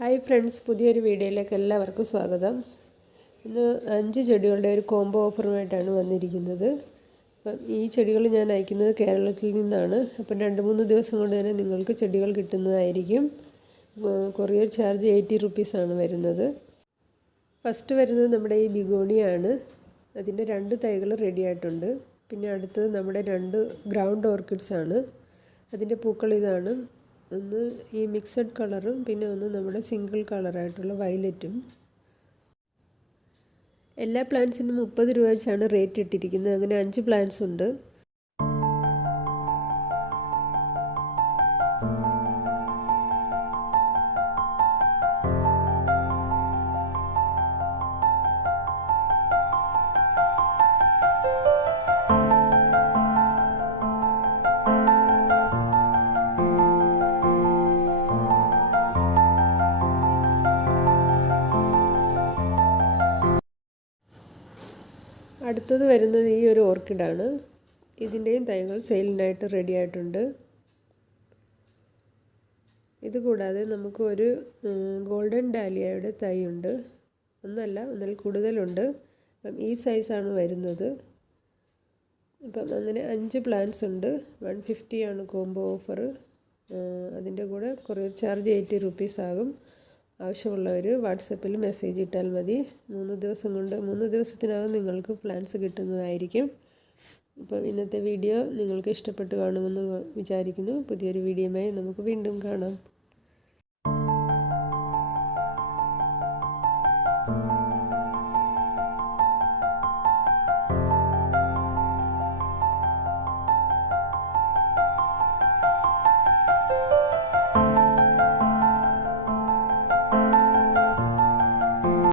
Hi friends, പുതിയൊരു വീഡിയോയിലേക്ക് എല്ലാവർക്കും സ്വാഗതം. ഇന്ന് 5 ചെടികളുടെ ഒരു കോംബോ ഓഫറുമായിട്ടാണ് വന്നിരിക്കുന്നത്. അപ്പം ഈ ചെടികൾ ഞാൻ അയക്കുന്നത് കേരളത്തിൽ നിന്നാണ്. അപ്പം 2-3 ദിവസം കൊണ്ട് തന്നെ നിങ്ങൾക്ക് ചെടികൾ കിട്ടുന്നതായിരിക്കും. കൊറിയർ ചാർജ് 80 റുപ്പീസാണ് വരുന്നത്. ഫസ്റ്റ് വരുന്നത് നമ്മുടെ ഈ ബിഗോണിയാണ്. അതിൻ്റെ 2 തൈകൾ റെഡി ആയിട്ടുണ്ട്. പിന്നെ അടുത്തത് നമ്മുടെ 2 ഗ്രൗണ്ട് ഓർക്കിഡ്സാണ്. അതിൻ്റെ പൂക്കൾ ഇതാണ്. ഒന്ന് ഈ മിക്സഡ് കളറും പിന്നെ ഒന്ന് നമ്മുടെ സിംഗിൾ കളറായിട്ടുള്ള വയലറ്റും. എല്ലാ പ്ലാന്റ്സിനും 30 രൂപ വെച്ചാണ് റേറ്റ് ഇട്ടിരിക്കുന്നത്. അങ്ങനെ 5 പ്ലാന്റ്സ് ഉണ്ട്. അടുത്തത് വരുന്നത് ഈ ഒരു ഓർക്കിഡാണ്. ഇതിൻ്റെയും തൈകൾ സെയിലിനായിട്ട് റെഡി ആയിട്ടുണ്ട്. ഇതുകൂടാതെ നമുക്ക് ഒരു ഗോൾഡൻ ഡാലിയയുടെ തൈ ഉണ്ട്. ഒന്നിൽ കൂടുതലുണ്ട്. അപ്പം ഈ സൈസാണ് വരുന്നത്. അപ്പം അങ്ങനെ 5 പ്ലാന്റ്സ് ഉണ്ട്. 150 ആണ് കോംബോ ഓഫർ. അതിൻ്റെ കൂടെ കൊറിയർ ചാർജ് 80 റുപ്പീസ് ആകും. ആവശ്യമുള്ളവർ വാട്സപ്പിൽ മെസ്സേജ് ഇട്ടാൽ മതി. 3 ദിവസത്തിനകം നിങ്ങൾക്ക് പ്ലാൻസ് കിട്ടുന്നതായിരിക്കും. അപ്പം ഇന്നത്തെ വീഡിയോ നിങ്ങൾക്ക് ഇഷ്ടപ്പെട്ട് കാണുമെന്ന് വിചാരിക്കുന്നു. പുതിയൊരു വീഡിയോയുമായി നമുക്ക് വീണ്ടും കാണാം.